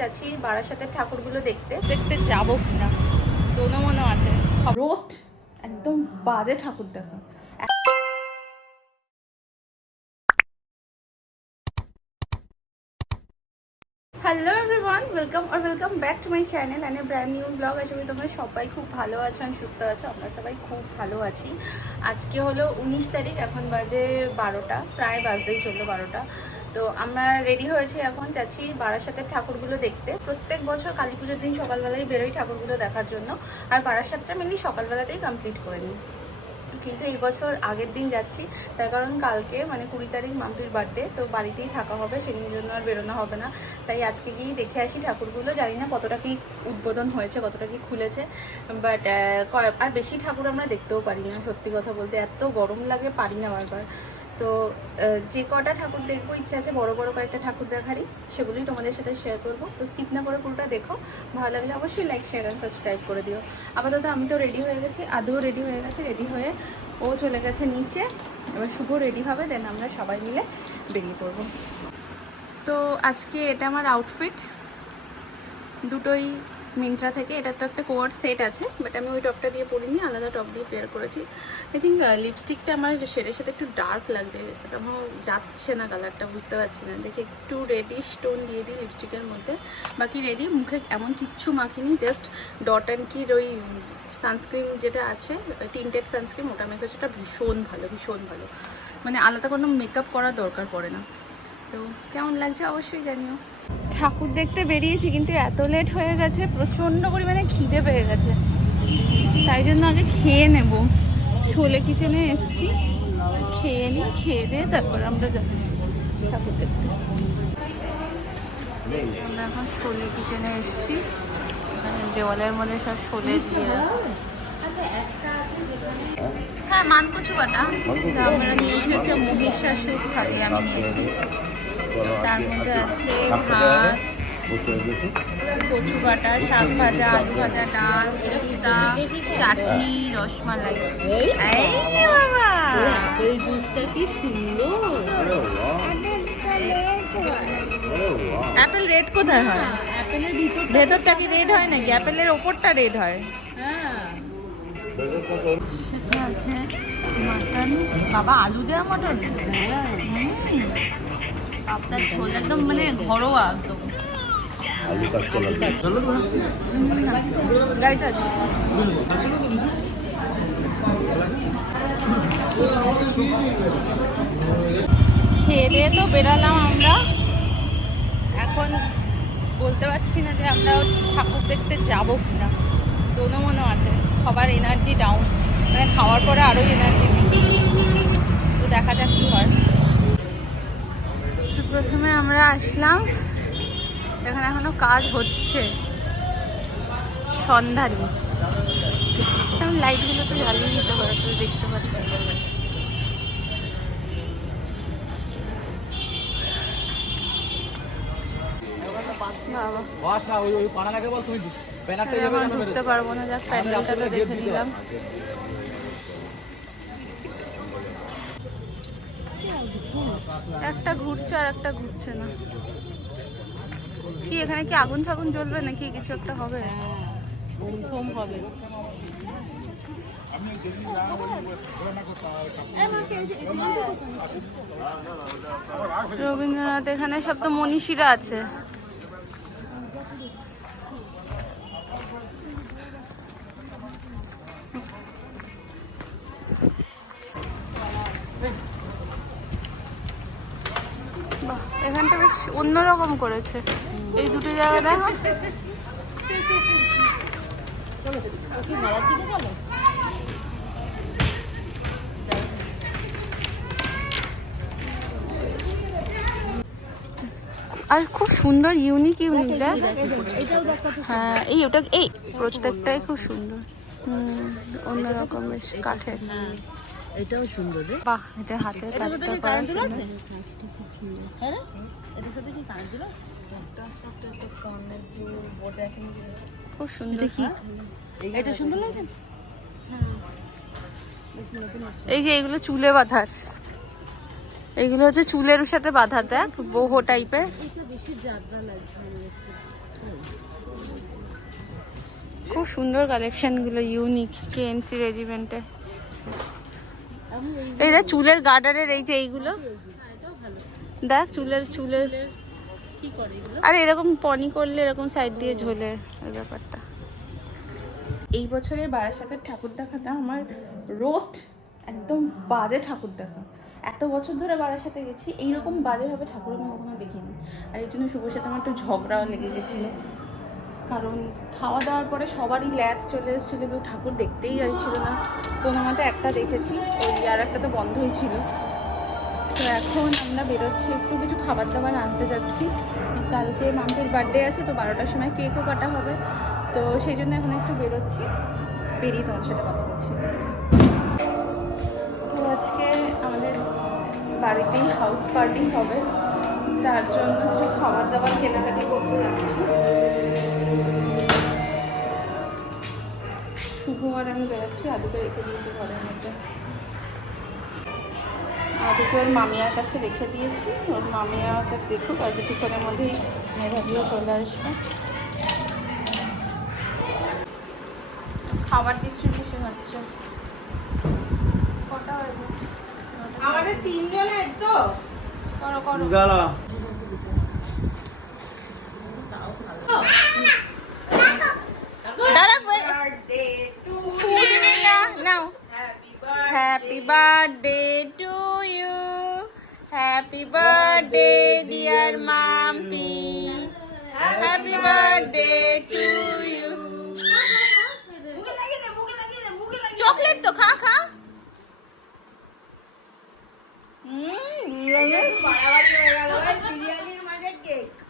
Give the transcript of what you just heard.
যাচ্ছি বারাসাতের ঠাকুরগুলো দেখতে। দেখতে যাব কিনা? তোনো মনে আছে? রোস্ট একদম বাজে ঠাকুর দেখা। Hello everyone welcome R welcome back to my channel and a brand new blog আশা করি তোমরা সবাই খুব ভালো আছো আর সুস্থ আছো। আমরা সবাই খুব ভালো আছি। আজকে হলো উনিশ তারিখ এখন বাজে বারোটা প্রায় বাজতেই চলল বারোটা। তো আমরা রেডি হয়েছি এখন, যাচ্ছি বারাসাতের ঠাকুরগুলো দেখতে। প্রত্যেক বছর কালী পুজোর দিন সকালবেলায় বেরোই ঠাকুরগুলো দেখার জন্য। আর বারাসাতটা মেনলি সকালবেলাতেই কমপ্লিট করে নিই। কিন্তু এই বছর আগের দিন যাচ্ছি, তার কারণ কালকে মানে কুড়ি তারিখ মাম্পির বার্থডে তো বাড়িতেই থাকা হবে, সেদিনের জন্য আর বেরোনো হবে না। তাই আজকে গিয়েই দেখে আসি ঠাকুরগুলো। জানি না কতটা কি উদ্বোধন হয়েছে, কতটা কি খুলেছে বাট আর বেশি ঠাকুর আমরা দেখতেও পারি না, সত্যি কথা বলতে। এত গরম লাগে, পারি না বারবার। তো যে কটা ঠাকুর দেখব, ইচ্ছা আছে বড় বড় কয়েকটা ঠাকুর দেখারই, সেগুলোই তোমাদের সাথে শেয়ার করব। তো স্কিপ না করে পুরোটা দেখো। ভালো লাগলে অবশ্যই লাইক শেয়ার অ্যান্ড সাবস্ক্রাইব করে দিও। আপাতত আমি তো রেডি হয়ে গেছি, আদৌ রেডি হয়ে গেছে রেডি হয়ে ও চলে গেছে নিচে। এবার শুভ রেডি হবে দেন আমরা সবাই মিলে বেরিয়ে পড়ব। তো আজকে এটা আমার আউটফিট দুটোই মিন্ত্রা থেকে, এটা তো একটা কোয়ার সেট আছে বাট আমি ওই টপটা দিয়ে পরিনি, আলাদা টপ দিয়ে পেয়ার করেছি। আই থিঙ্ক লিপস্টিকটা আমার শেডের সাথে একটু ডার্ক লাগছে আমার যাচ্ছে না কালারটা বুঝতে পারছি না। দেখি একটু রেডিশ টোন দিয়ে দিই লিপস্টিকের মধ্যে। বাকি রেডি মুখে এমন কিচ্ছু মাখিনি জাস্ট ডট অ্যান্ড কির ওই সানস্ক্রিন যেটা আছে টিনটেড সানস্ক্রিন ওটা মেখেছে ওটা ভীষণ ভালো ভীষণ ভালো। মানে আলাদা কোনো মেকআপ করার দরকার পড়ে না। তো কেমন লাগছে অবশ্যই জানিও। ঠাকুর দেখতে বেরিয়েছি কিন্তু এত লেট হয়ে গেছে প্রচণ্ড পরিমাণে খিদে পেয়ে গেছে। তাই জন্য আগে খেয়ে নেব। শোলে কিচেনে এসছি খেয়ে নিই খেয়ে দিয়ে তারপর আমরা যাচ্ছি ঠাকুর দেখতে। আমরা এখন শোলে কিচেনে এসছি। এখানে দেওয়ালের মধ্যে সব শোলে দিয়ে রাখা। হ্যাঁ মানকুচু বাটা আমরা নিয়েছি হচ্ছে মহিষাসুর থালি আমি নিয়েছি। তার মধ্যে আছে। ভাত কচু বাটা শাক ভাজা আলু ভাজা ডাল কোফতা চাটনি রসমালাই। এই রে বাবা। এই জুসটা কি সুন্দর। অ্যাপেল রেড কোথায় হয়? অ্যাপেলের ভিতর ভেতরটা কি রেড হয় নাকি? অ্যাপেলের ওপরটা রেড হয়? হ্যাঁ সেটা আছে মাটন। বাবা আলু দেওয়া মটন? হ্যাঁ। আপনার ঝোল, একদম মানে ঘরোয়া একদম। আছে খেয়ে তো বেরালাম আমরা। এখন বলতে পারছি না যে আমরা ঠাকুর দেখতে যাব কিনা। তোনো মনে আছে, সবার এনার্জি ডাউন মানে খাওয়ার পরে আরোই এনার্জি তো দেখা যাক কি হয়। প্রথমে আমরা আসলাম। এখানে এখনও কাজ হচ্ছে। সন্ধ্যারই লাইটগুলো তো জ্বালিয়ে দিতে পারে তো দেখতে পারি বাবা বাস না ওই ওই পানাটাকে বল তুমি ব্যানারটা যাবে এখন ঢুকতে পারব না যাক প্যান্ডেলটা দেখে নিলাম। একটা ঘুরছে আর একটা ঘুরছে না। কি, এখানে কি আগুন ফাগুন জ্বলবে নাকি কিছু একটা হবে? হবে রবীন্দ্রনাথ, এখানে সব তো মনীষীরা আছে। অন্যরকম করেছে। এই দুটো জায়গা দেখো। আর খুব সুন্দর ইউনিক ইউনিক হ্যাঁ এই ওটা, এই প্রত্যেকটাই খুব সুন্দর। অন্যরকম বেশ কাঠের। এটাও সুন্দর রে। বাহ এটা হাতের কাজটা করা সুন্দর। হ্যাঁ এটার সাথে কি দুল আছে? খুব সুন্দর কি? এটা সুন্দর লাগে? এই যে এগুলো চুলে বাঁধার। এগুলো হচ্ছে চুলের সাথে বাঁধার দেখ বহু টাইপের। খুব সুন্দর কালেকশনগুলো ইউনিক কেএনসি রেজিমেন্টে এই চুলের গার্ডারের এই যে এইগুলো। দেখ চুলের চুলের। আর এরকম পনি করলে এরকম সাইড দিয়ে ঝোলে ওই ব্যাপারটা। এই বছরের বারাসাতের ঠাকুর দেখাটা আমার রোস্ট একদম বাজে ঠাকুর দেখা। এত বছর ধরে বারাসাতে গেছি, এইরকম বাজেভাবে ঠাকুর আমি কখনো দেখিনি। আর এই জন্য শুভর সাথে আমার একটু ঝগড়াও লেগে গেছিল। কারণ খাওয়া দাওয়ার পরে সবারই ল্যাথ চলে এসেছিল, কেউ ঠাকুর দেখতেই যাচ্ছিল না। কোনো মতে একটা দেখেছি, ওই আর একটা তো বন্ধই ছিল। তো এখন আমরা বেরোচ্ছি, একটু কিছু খাবার দাবার আনতে যাচ্ছি। কালকে মাম্পির বার্থডে আছে, তো বারোটার সময় কেকও কাটা হবে। তো সেই জন্য এখন একটু বেরোচ্ছি, বেরিয়ে তোমাদের সাথে কথা বলছি। তো আজকে আমাদের বাড়িতেই হাউস পার্টি হবে, তার জন্য কিছু খাবার দাবার কেনাকাটি করতে যাচ্ছি। আদুকে রেখে দিয়েছি ঘরের মধ্যে। আদুকে ওর মামিয়ার কাছে রেখে দিয়েছি। ওর মামিয়াটা দেখুক আর কিছুক্ষণের মধ্যেই মেধাবিও চলে আসবে। খাবার ডিস্ট্রিবিউশন হচ্ছে। কটা হয়েছে আমাদের তিনজনের তো। করো করো। dear mommy. Happy birthday to you. Chocolate तो खा खा बिरयानी माझ्या केक